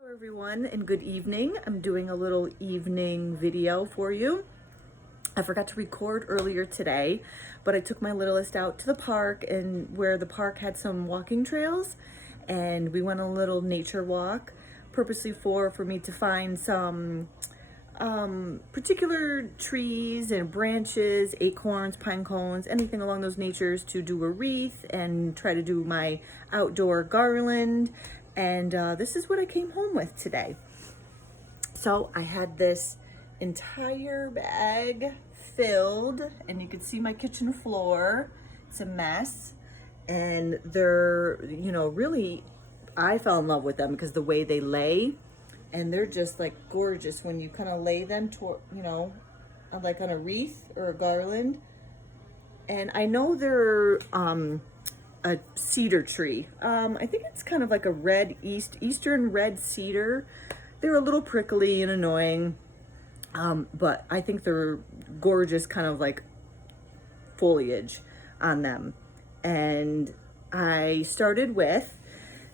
Hello everyone and good evening. I'm doing a little evening video for you. I forgot to record earlier today, but I took my littlest out to the park and where the park had some walking trails, and we went a little nature walk purposely for me to find some particular trees and branches, acorns, pine cones, anything along those natures to do a wreath and try to do my outdoor garland. And this is what I came home with today. So I had this entire bag filled, and you can see my kitchen floor. It's a mess. And they're, really, I fell in love with them because the way they lay, and they're just like gorgeous when you kind of lay them like on a wreath or a garland. And I know they're a cedar tree. I think it's kind of like a eastern red cedar. They're a little prickly and annoying, but I think they're gorgeous, kind of like foliage on them. And I started with,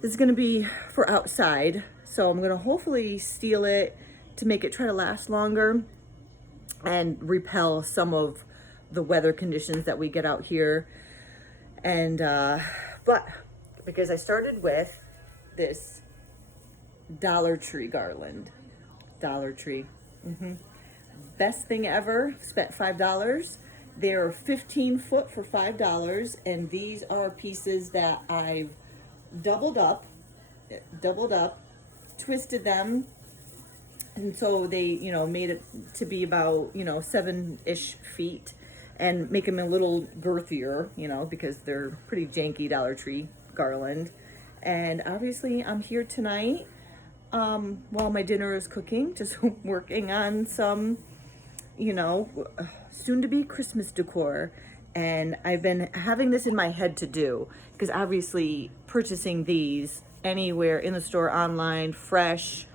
this is gonna be for outside, so I'm gonna hopefully steal it to make it try to last longer and repel some of the weather conditions that we get out here. And but because I started with this Dollar Tree garland. Dollar Tree. Best thing ever. Spent $5. They're 15 foot for $5, and these are pieces that I've doubled up, twisted them, and so they, made it to be about, 7-ish feet, and make them a little girthier, because they're pretty janky Dollar Tree garland. And obviously I'm here tonight while my dinner is cooking, just working on some, soon to be Christmas decor. And I've been having this in my head to do, because obviously purchasing these anywhere in the store, online, fresh,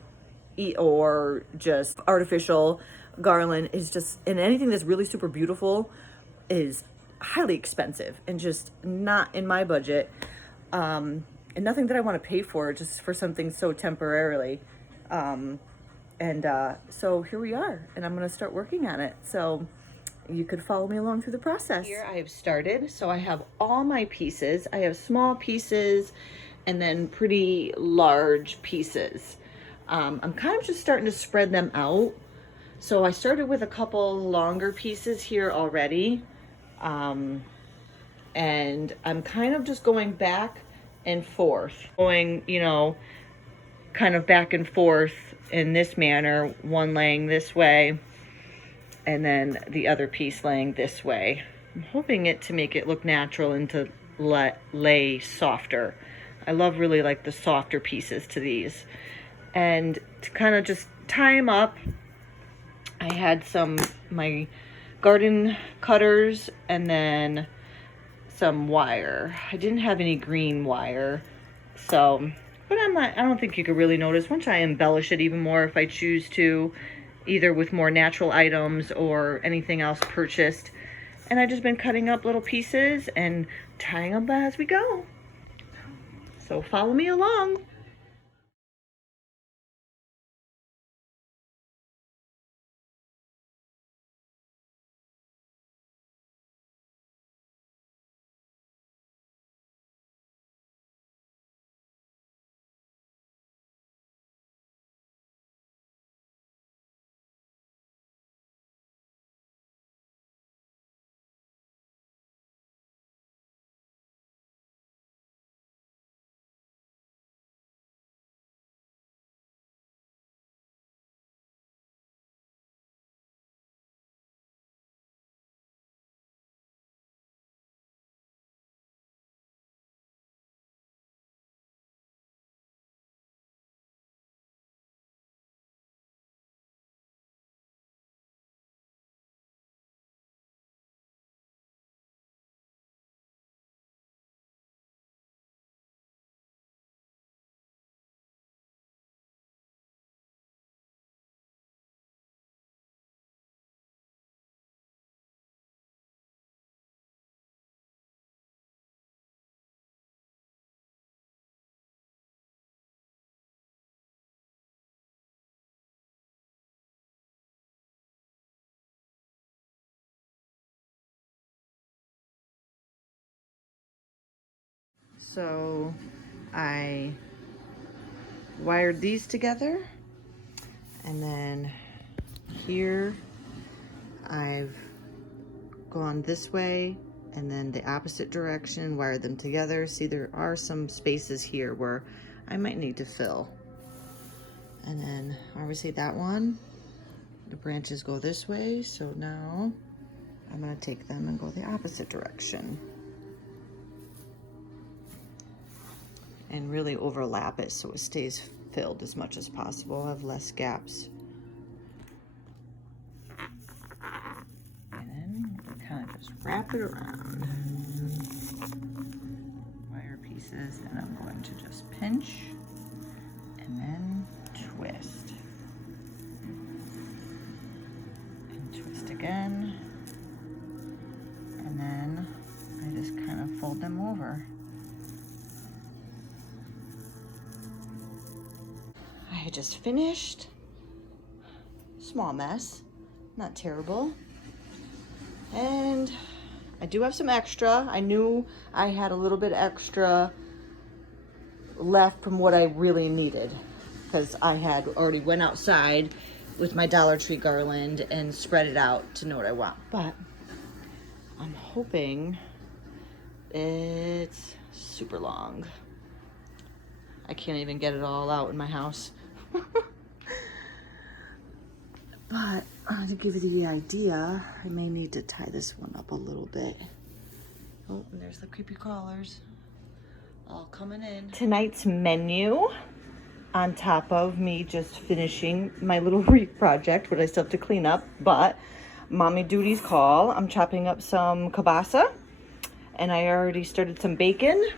or just artificial garland is just, and anything that's really super beautiful is highly expensive and just not in my budget. And nothing that I want to pay for just for something so temporarily. So here we are, and I'm going to start working on it. So you could follow me along through the process. Here I have started. So I have all my pieces. I have small pieces and then pretty large pieces. I'm kind of just starting to spread them out. So I started with a couple longer pieces here already. And I'm kind of just going back and forth, going, kind of back and forth in this manner, one laying this way and then the other piece laying this way. I'm hoping it to make it look natural and to lay softer. I love really like the softer pieces to these. And to kind of just tie them up, I had my garden cutters and then some wire. I didn't have any green wire, so, but I don't think you could really notice once I embellish it even more if I choose to, either with more natural items or anything else purchased. And I've just been cutting up little pieces and tying them as we go. So follow me along. So I wired these together, and then here I've gone this way and then the opposite direction, wired them together. See, there are some spaces here where I might need to fill. And then obviously that one, the branches go this way, so now I'm going to take them and go the opposite direction and really overlap it so it stays filled as much as possible. I'll have less gaps. And then we kind of just wrap it around. Wire pieces, and I'm going to just pinch and then twist. And twist again. And then I just kind of fold them over. I just finished. Small mess, not terrible. And I do have some extra. I knew I had a little bit extra left from what I really needed, because I had already went outside with my Dollar Tree garland and spread it out to know what I want. But I'm hoping it's super long. I can't even get it all out in my house. But to give you the idea, I may need to tie this one up a little bit. Oh, and there's the creepy crawlers all coming in. Tonight's menu, on top of me just finishing my little wreath project, which I still have to clean up, but mommy duties call. I'm chopping up some kielbasa, and I already started some bacon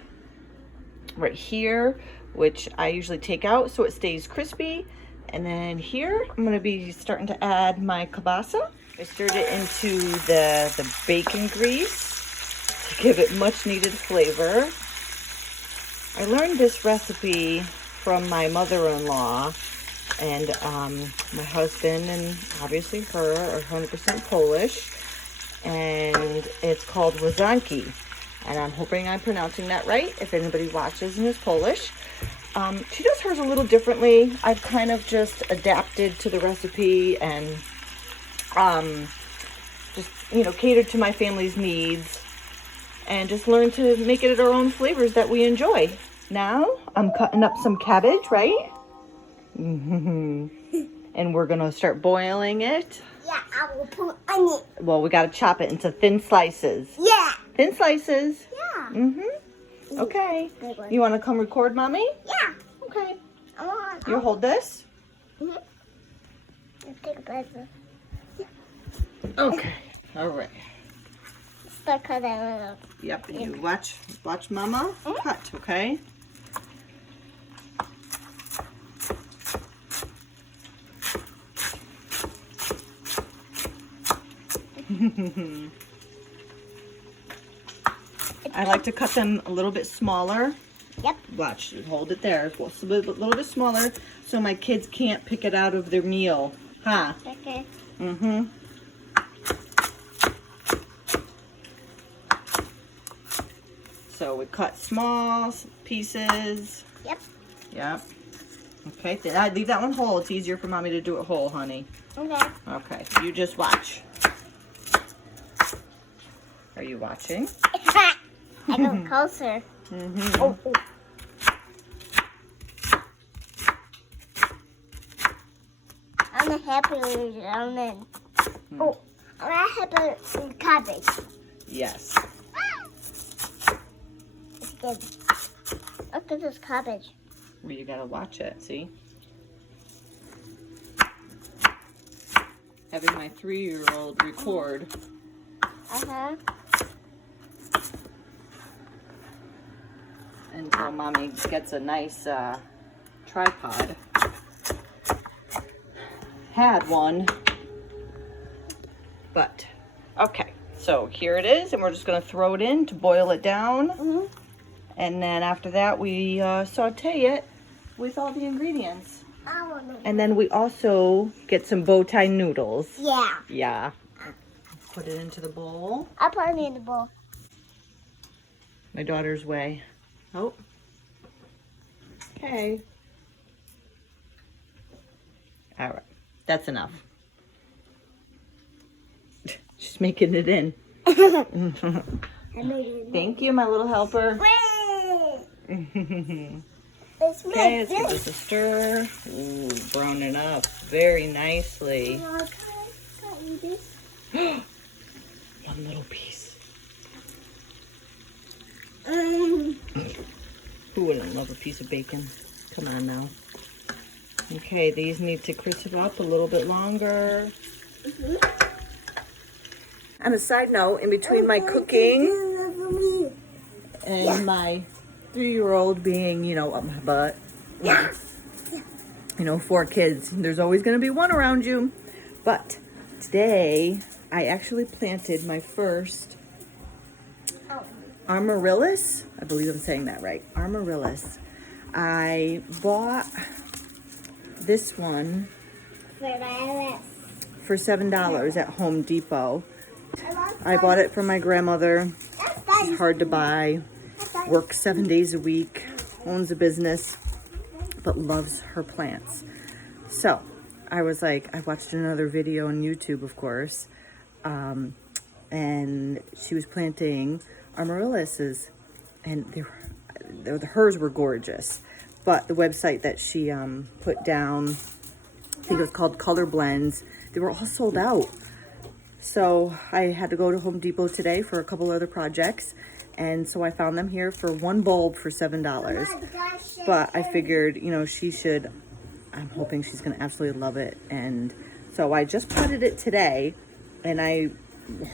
right here, which I usually take out so it stays crispy. And then here, I'm gonna be starting to add my kielbasa. I stirred it into the bacon grease to give it much needed flavor. I learned this recipe from my mother-in-law, and my husband and obviously her are 100% Polish, and it's called łazanki. And I'm hoping I'm pronouncing that right if anybody watches and is Polish. She does hers a little differently. I've kind of just adapted to the recipe and just, you know, catered to my family's needs and just learned to make it at our own flavors that we enjoy. Now I'm cutting up some cabbage, right? And we're gonna start boiling it. Yeah, I will put onion. Well, we gotta chop it into thin slices. Yeah. Thin slices. Yeah. Okay. You want to come record, Mommy? Yeah. Okay. I want. You hold this? Take a picture. Okay. All right. Start cutting it up. Yep. And you watch Mama cut, okay? I like to cut them a little bit smaller. Yep. Watch, hold it there. A little bit smaller so my kids can't pick it out of their meal. Huh? Okay. So we cut small pieces. Yep. Yep. Okay, leave that one whole. It's easier for Mommy to do it whole, honey. Okay. Okay, you just watch. Are you watching? I go closer. Oh. I'm happy with onion. Oh, I'm happy with cabbage. Yes. It's good. Look at this cabbage. Well, you gotta watch it, see? Having my 3-year-old record. Until Mommy gets a nice tripod. Had one, but okay. So here it is, and we're just gonna throw it in to boil it down. And then after that, we saute it with all the ingredients. And then we also get some bow tie noodles. Yeah. Yeah. Put it into the bowl. I'll put it in the bowl. My daughter's way. Oh. Okay. All right. That's enough. She's making it in. I made it. Thank you, my little helper. It's Okay, let's give this a stir. Ooh, browning up very nicely. One little piece. Who wouldn't love a piece of bacon? Come on now. Okay, these need to crisp up a little bit longer. On a side note, in between my cooking and my 3-year-old being, you know, up my butt, you know, 4 kids, there's always going to be one around you. But today, I actually planted my first amaryllis. I believe I'm saying that right. Amaryllis. I bought this one for $7 at Home Depot. I bought it for my grandmother. She's hard to buy. Works 7 days a week. Owns a business, but loves her plants. So I was like, I watched another video on YouTube, of course, and she was planting amaryllises, and hers were gorgeous. But the website that she put down, I think it was called Color Blends, they were all sold out. So I had to go to Home Depot today for a couple other projects, and so I found them here for one bulb for $7. But I figured, you know, she should, I'm hoping she's going to absolutely love it. And so I just potted it today, and I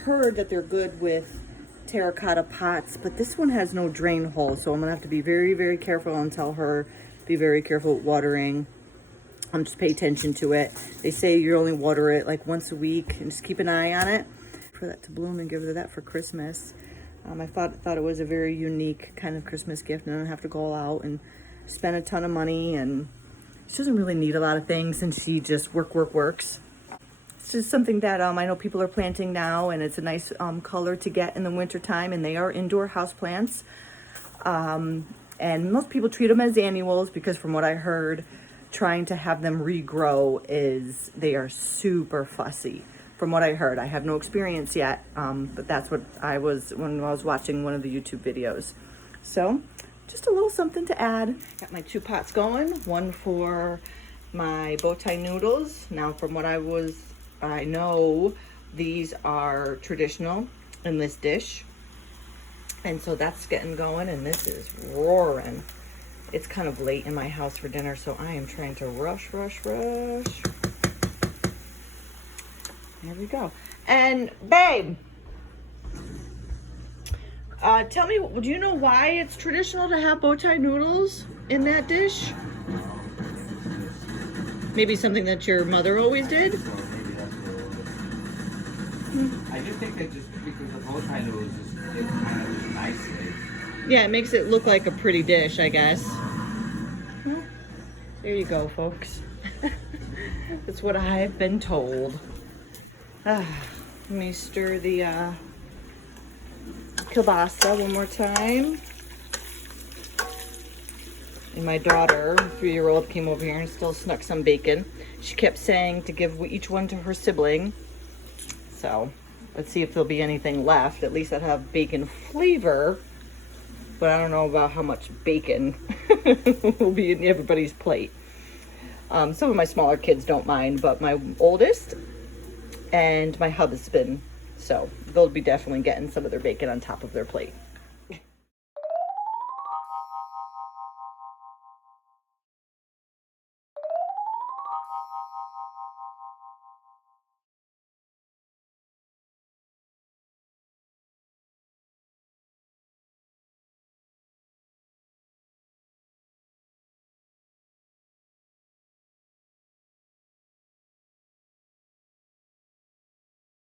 heard that they're good with terracotta pots, but this one has no drain hole, so I'm gonna have to be very, very careful and tell her, be very careful with watering. Just pay attention to it. They say you only water it like once a week, and just keep an eye on it for that to bloom, and give her that for Christmas. I thought it was a very unique kind of Christmas gift, and I don't have to go out and spend a ton of money, and she doesn't really need a lot of things, and she just works. It's just something that I know people are planting now, and it's a nice color to get in the winter time, and they are indoor house plants. And most people treat them as annuals because from what I heard, trying to have them regrow they are super fussy. From what I heard, I have no experience yet, but that's what I was when I was watching one of the YouTube videos. So just a little something to add. Got my 2 pots going, one for my bow tie noodles. Now from what I know these are traditional in this dish, and so that's getting going, and this is roaring. It's kind of late in my house for dinner, so I am trying to rush. There we go. And babe, tell me, do you know why it's traditional to have bow tie noodles in that dish? Maybe something that your mother always did? I just think that just because the bow tie noodles is kind of just nicely. Yeah, it makes it look like a pretty dish, I guess. Well, there you go, folks. That's what I've been told. Let me stir the kielbasa one more time. And my daughter, 3-year-old, came over here and still snuck some bacon. She kept saying to give each one to her sibling. So let's see if there'll be anything left. At least I'd have bacon flavor. But I don't know about how much bacon will be in everybody's plate. Some of my smaller kids don't mind, but my oldest and my husband, so they'll be definitely getting some of their bacon on top of their plate.